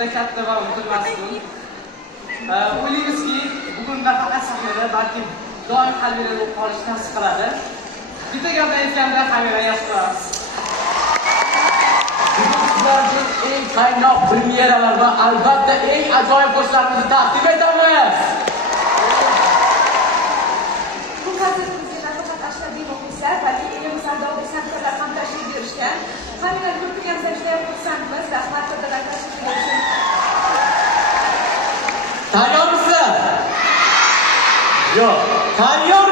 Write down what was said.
juda katta va unutilmas kun. O'ylaymizki, bugun nafaqat sahnada, balki doim qalbingizda bo'lib qolish nasib qiladi. Bitta gapni aytganda kameraga yaxshi ko'ramiz. Sizlar uchun eng qaynoq premyeralar va albatta eng ajoyib qo'shiqlarimizni taqdim etamiz. Bu konsertimizga nafaqat Ashrabiy muxlislar, balki elimiz ardog'li san'atkorlar ham tashrif buyurishgan. Hammalar ko'rganimizda juda xursandmiz. Rahmat kattalar tashrif buyurishing. Tayyormisiz? Yo'q, tayyor